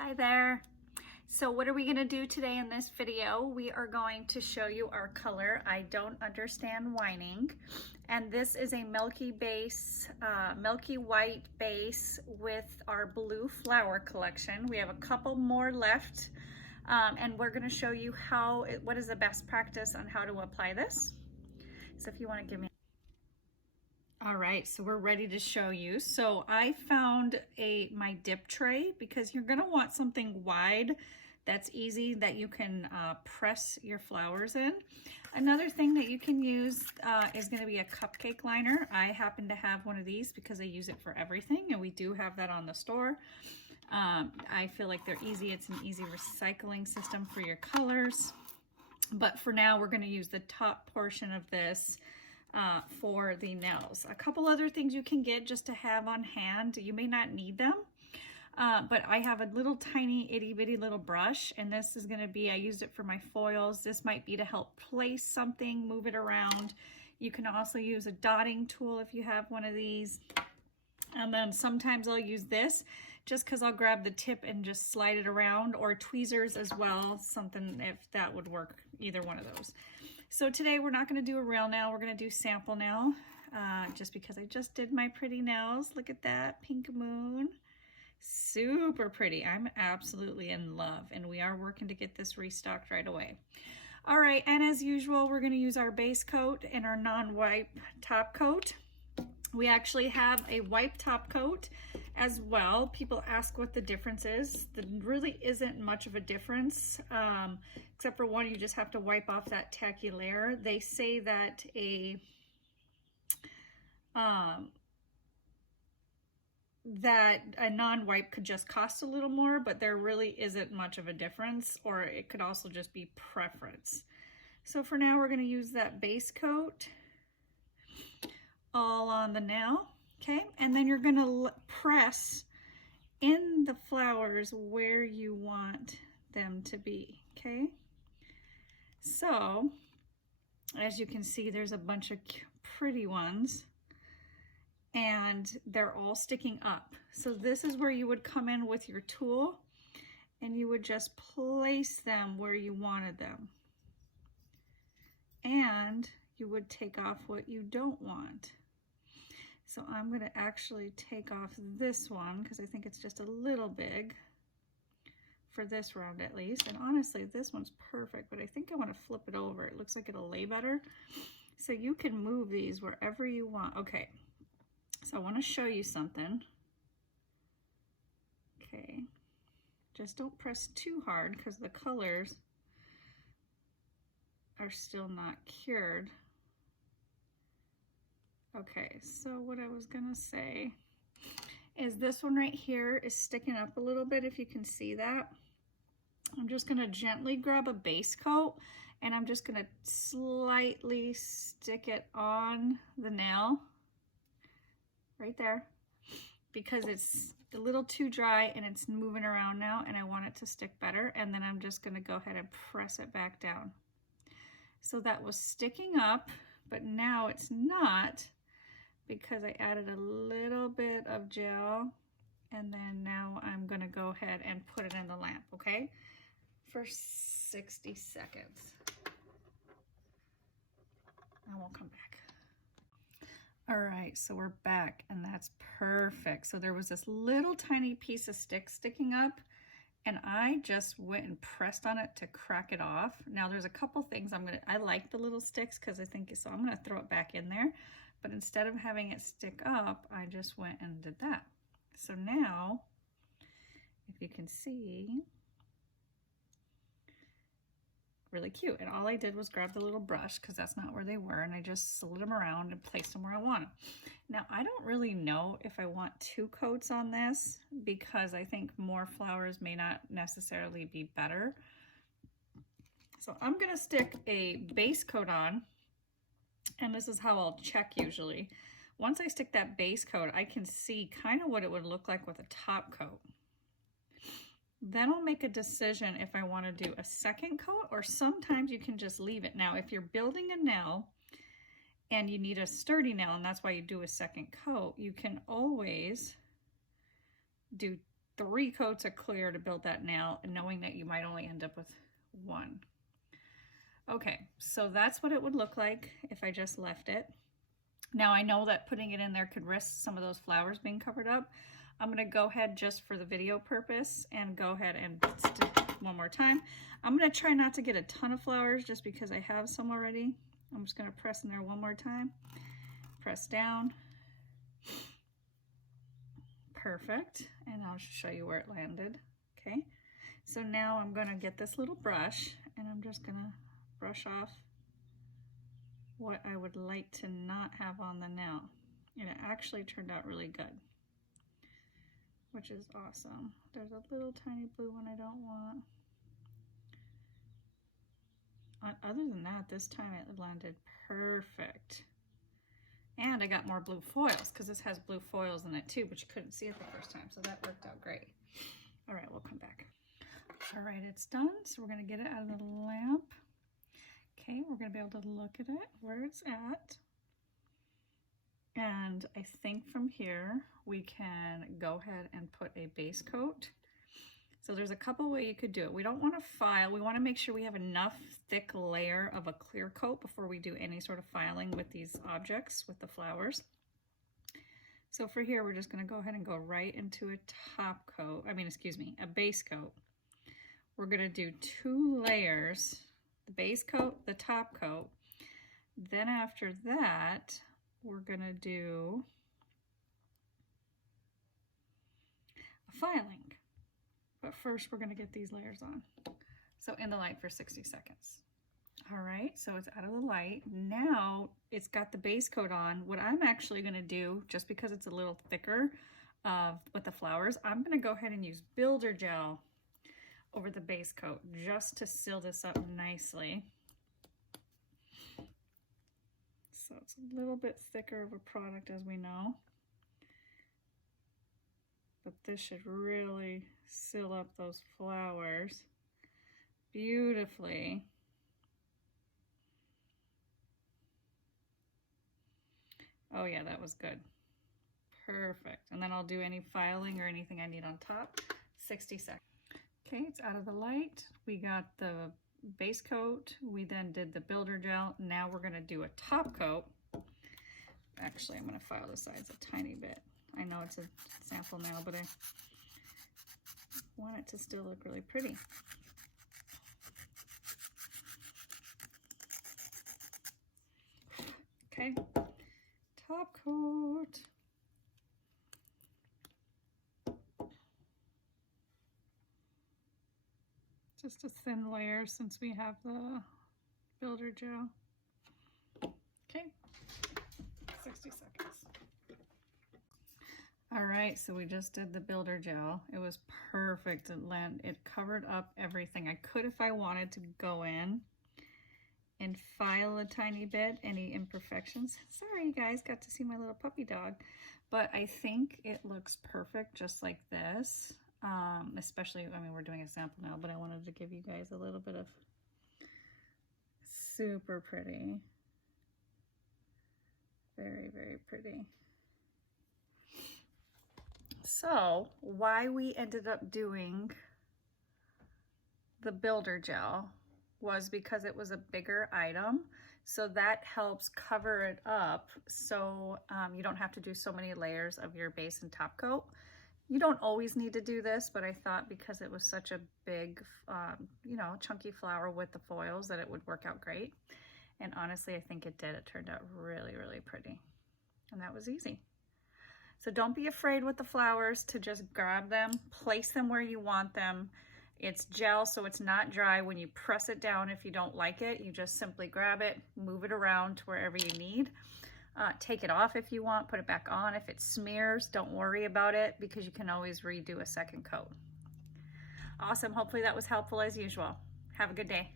Hi there. So what are we going to do today in this video? We are going to show you our color I Don't Understand Whining. And this is a Milky base, Milky white base with our blue flower collection. We have a couple more left and we're going to show you what is the best practice on how to apply this. So if you want to give me. All right, so we're ready to show you. So I found my dip tray because you're gonna want something wide that's easy that you can press your flowers in. Another thing that you can use is gonna be a cupcake liner. I happen to have one of these because I use it for everything, and we do have that on the store. I feel like they're easy. It's an easy recycling system for your colors. But for now, we're gonna use the top portion of this for the nails. A couple other things you can get just to have on hand. You may not need them, but I have a little tiny itty bitty little brush, and this is going to be, I used it for my foils. This might be to help place something, move it around. You can also use a dotting tool if you have one of these. And then sometimes I'll use this just because I'll grab the tip and just slide it around, or tweezers as well, something if that would work, either one of those. So today we're not going to do a real nail, we're going to do sample nail, just because I just did my pretty nails. Look at that pink moon. Super pretty. I'm absolutely in love, and we are working to get this restocked right away. All right, and as usual, we're going to use our base coat and our non-wipe top coat. We actually have a wipe top coat as well. People ask what the difference is. There really isn't much of a difference, except for one, you just have to wipe off that tacky layer. They say that a non-wipe could just cost a little more, but there really isn't much of a difference, or it could also just be preference. So for now, we're going to use that base coat all on the nail, okay? And then you're gonna press in the flowers where you want them to be, okay? So, as you can see, there's a bunch of pretty ones, and they're all sticking up. So this is where you would come in with your tool, and you would just place them where you wanted them. And you would take off what you don't want. So I'm going to actually take off this one because I think it's just a little big for this round at least. And honestly, this one's perfect, but I think I want to flip it over. It looks like it'll lay better. So you can move these wherever you want. Okay, so I want to show you something. Okay, just don't press too hard because the colors are still not cured. Okay, so what I was gonna say is this one right here is sticking up a little bit, if you can see that. I'm just gonna gently grab a base coat, and I'm just gonna slightly stick it on the nail right there, because it's a little too dry and it's moving around now, and I want it to stick better. And then I'm just gonna go ahead and press it back down. So that was sticking up, but now it's not, because I added a little bit of gel, and then now I'm gonna go ahead and put it in the lamp, okay? For 60 seconds. And we'll come back. All right, so we're back, and that's perfect. So there was this little tiny piece of stick sticking up, and I just went and pressed on it to crack it off. Now there's a couple things I like the little sticks because I think so. I'm gonna throw it back in there, but instead of having it stick up, I just went and did that. So now, if you can see, really cute. And all I did was grab the little brush, because that's not where they were, and I just slid them around and placed them where I want them. Now, I don't really know if I want 2 coats on this, because I think more flowers may not necessarily be better. So I'm gonna stick a base coat on, and this is how I'll check usually. Once I stick that base coat, I can see kind of what it would look like with a top coat. Then I'll make a decision if I want to do a second coat, or sometimes you can just leave it. Now, if you're building a nail and you need a sturdy nail, and that's why you do a second coat, you can always do 3 coats of clear to build that nail, knowing that you might only end up with 1. Okay, so that's what it would look like if I just left it. Now I know that putting it in there could risk some of those flowers being covered up. I'm gonna go ahead just for the video purpose and go ahead and stick one more time. I'm gonna try not to get a ton of flowers just because I have some already. I'm just gonna press in there one more time. Press down. Perfect, and I'll show you where it landed. Okay, so now I'm gonna get this little brush and I'm just gonna brush off what I would like to not have on the nail. And it actually turned out really good, which is awesome. There's a little tiny blue one I don't want. Other than that, this time it landed perfect. And I got more blue foils because this has blue foils in it too, but you couldn't see it the first time, so that worked out great. All right, we'll come back. All right, it's done, so we're gonna get it out of the lamp. Okay, we're gonna be able to look at it, where it's at. And I think from here, we can go ahead and put a base coat. So there's a couple ways you could do it. We don't wanna file, we wanna make sure we have enough thick layer of a clear coat before we do any sort of filing with these objects, with the flowers. So for here, we're just gonna go ahead and go right into a top coat, a base coat. We're gonna do 2 layers, the base coat, the top coat. Then after that, we're gonna do a filing. But first we're gonna get these layers on. So in the light for 60 seconds. All right, so it's out of the light. Now it's got the base coat on. What I'm actually gonna do, just because it's a little thicker with the flowers, I'm gonna go ahead and use builder gel over the base coat just to seal this up nicely. So it's a little bit thicker of a product, as we know. But this should really seal up those flowers beautifully. Oh yeah, that was good. Perfect. And then I'll do any filing or anything I need on top. 60 seconds. Okay, it's out of the light. We got the base coat. We then did the builder gel. Now we're gonna do a top coat. Actually, I'm gonna file the sides a tiny bit. I know it's a sample now, but I want it to still look really pretty. Okay, top coat. Just a thin layer since we have the builder gel. Okay, 60 seconds. All right, so we just did the builder gel. It was perfect. It covered up everything. I could, if I wanted, to go in and file a tiny bit, any imperfections. Sorry, you guys got to see my little puppy dog. But I think it looks perfect just like this. Especially, we're doing a sample now, but I wanted to give you guys a little bit of super pretty. Very, very pretty. So why we ended up doing the builder gel was because it was a bigger item. So that helps cover it up so you don't have to do so many layers of your base and top coat. You don't always need to do this, but I thought because it was such a big, chunky flower with the foils that it would work out great. And honestly, I think it did. It turned out really, really pretty. And that was easy. So don't be afraid with the flowers to just grab them, place them where you want them. It's gel, so it's not dry. When you press it down, if you don't like it, you just simply grab it, move it around to wherever you need. Take it off if you want, put it back on. If it smears, don't worry about it because you can always redo a second coat. Awesome, hopefully that was helpful as usual. Have a good day.